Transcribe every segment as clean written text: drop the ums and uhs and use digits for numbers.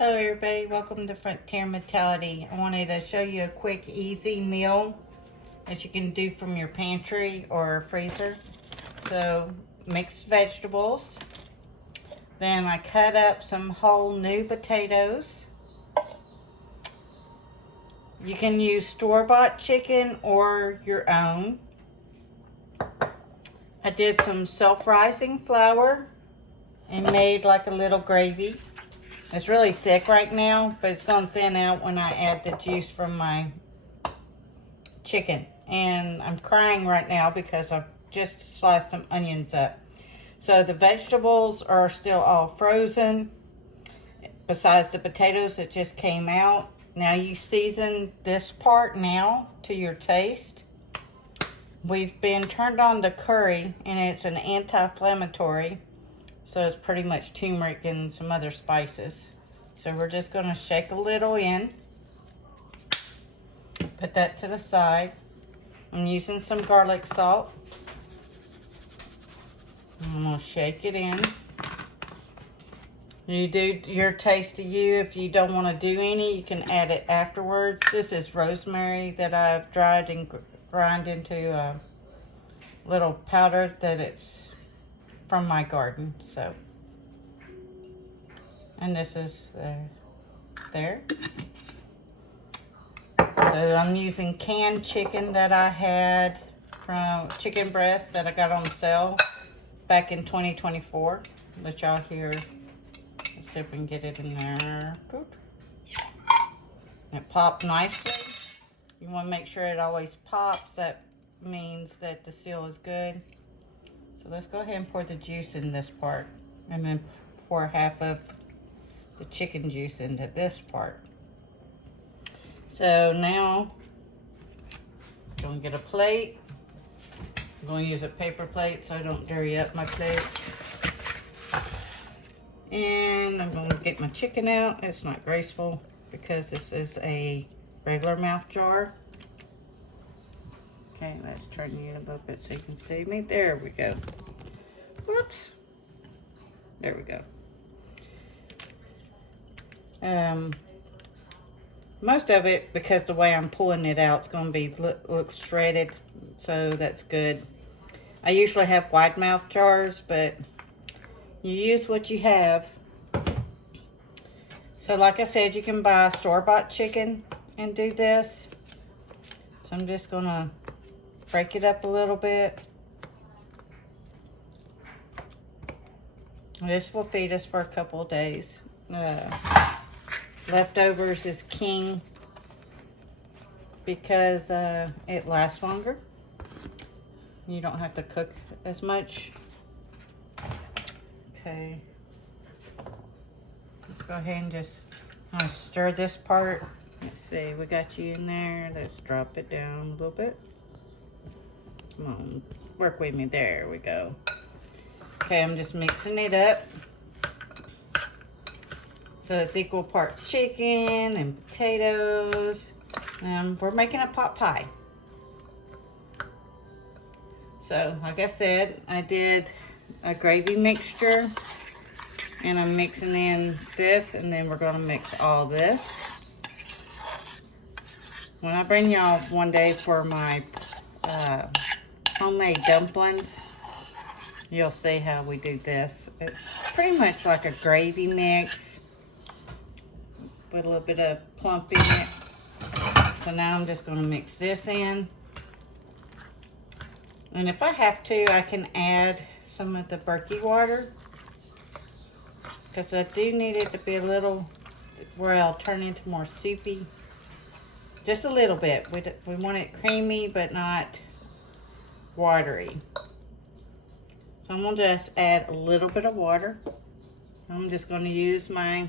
Hello everybody, welcome to Frontier Mentality. I wanted to show you a quick, easy meal that you can do from your pantry or freezer. So, mixed vegetables. Then I cut up some whole new potatoes. You can use store-bought chicken or your own. I did some self-rising flour and made like a little gravy. It's really thick right now, but it's going to thin out when I add the juice from my chicken. And I'm crying right now because I've just sliced some onions up. So the vegetables are still all frozen, besides the potatoes that just came out. Now you season this part now to your taste. We've been turned on to curry, and it's an anti-inflammatory. So it's pretty much turmeric and some other spices. So we're just going to shake a little in. Put that to the side. I'm using some garlic salt. I'm going to shake it in. You do your taste to you. If you don't want to do any, you can add it afterwards. This is rosemary that I've dried and grind into a little powder that it's from my garden. So, and this is there. So I'm using canned chicken that I had from chicken breast that I got on sale back in 2024. Let y'all hear. Let's see if we can get it in there. It popped nicely. You want to make sure it always pops. That means that the seal is good. So let's go ahead and pour the juice in this part. And then pour half of the chicken juice into this part. So now, I'm going to get a plate. I'm going to use a paper plate so I don't dirty up my plate. And I'm going to get my chicken out. It's not graceful because this is a regular mouth jar. Okay, let's turn you a little bit so you can see me. There we go. Whoops. There we go. Most of it, because the way I'm pulling it out, it's going to be looks shredded, so that's good. I usually have wide mouth jars, but you use what you have. So like I said, you can buy store-bought chicken and do this. So I'm just going to break it up a little bit. This will feed us for a couple of days. Leftovers is king because it lasts longer. You don't have to cook as much. Okay. Let's go ahead and just stir this part. Let's see, we got you in there. Let's drop it down a little bit. Come on, work with me. There we go. Okay, I'm just mixing it up. So it's equal part chicken and potatoes. And we're making a pot pie. So, like I said, I did a gravy mixture. And I'm mixing in this, and then we're going to mix all this. When I bring y'all one day for my homemade dumplings, you'll see how we do this. It's pretty much like a gravy mix with a little bit of plump in it. So now I'm just going to mix this in. And if I have to, I can add some of the Berkey water, because I do need it to be a little, where I'll turn into more soupy. Just a little bit. We want it creamy, but not watery. So I'm going to just add a little bit of water. I'm just going to use my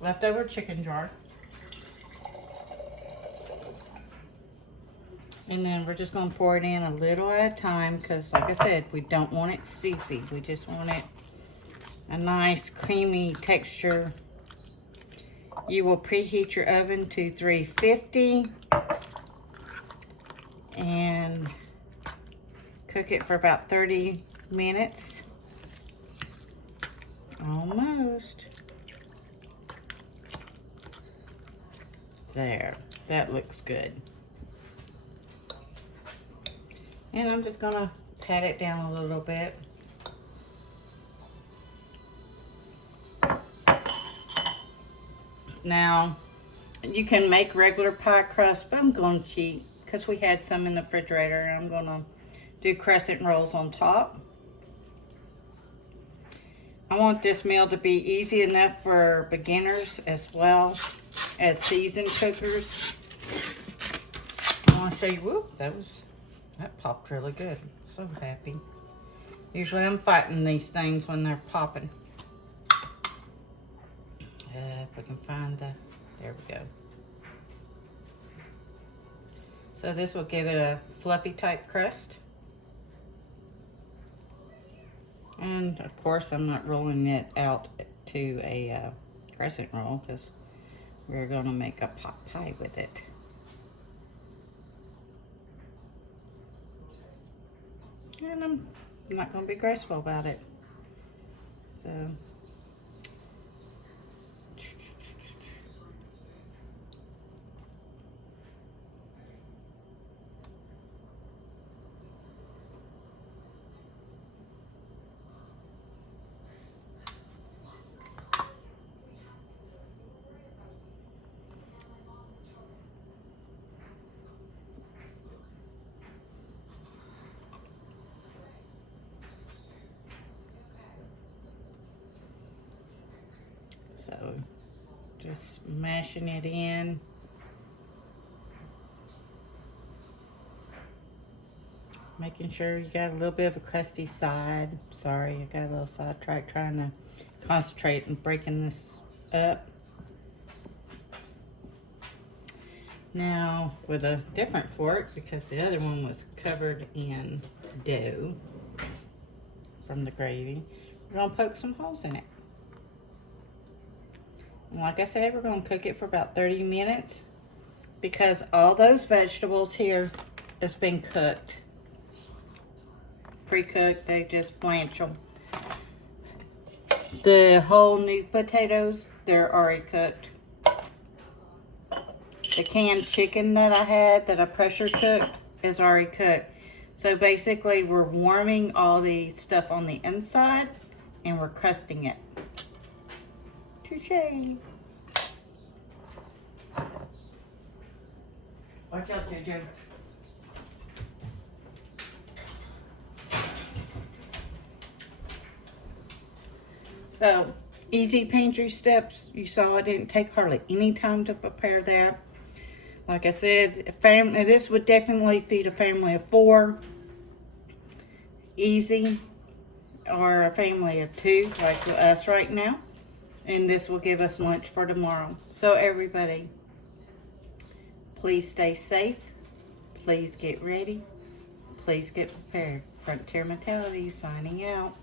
leftover chicken jar. And then we're just going to pour it in a little at a time, because like I said, we don't want it soupy. We just want it a nice creamy texture. You will preheat your oven to 350 and cook it for about 30 minutes. Almost. There, that looks good. And I'm just gonna pat it down a little bit. Now, you can make regular pie crust, but I'm gonna cheat because we had some in the refrigerator, and I'm gonna do crescent rolls on top. I want this meal to be easy enough for beginners as well as seasoned cookers. I want to show you, whoop, that popped really good. So happy. Usually I'm fighting these things when they're popping. If we can find there we go. So this will give it a fluffy type crust. And of course I'm not rolling it out to a crescent roll because we're going to make a pot pie with it. And I'm not going to be graceful about it. So just mashing it in. Making sure you got a little bit of a crusty side. Sorry, I got a little sidetracked trying to concentrate and breaking this up. Now, with a different fork, because the other one was covered in dough from the gravy, we're gonna poke some holes in it. And like I said, we're gonna cook it for about 30 minutes because all those vegetables here has been cooked. Pre-cooked, they just blanch them. The whole new potatoes, they're already cooked. The canned chicken that I had that I pressure cooked is already cooked. So basically we're warming all the stuff on the inside and we're crusting it. Touché. Watch out, JoJo. So, easy pantry steps. You saw it didn't take hardly any time to prepare that. Like I said, this would definitely feed a family of 4. Easy. Or a family of 2, like us right now. And this will give us lunch for tomorrow. So everybody, please stay safe. Please get ready. Please get prepared. Frontier Mentality signing out.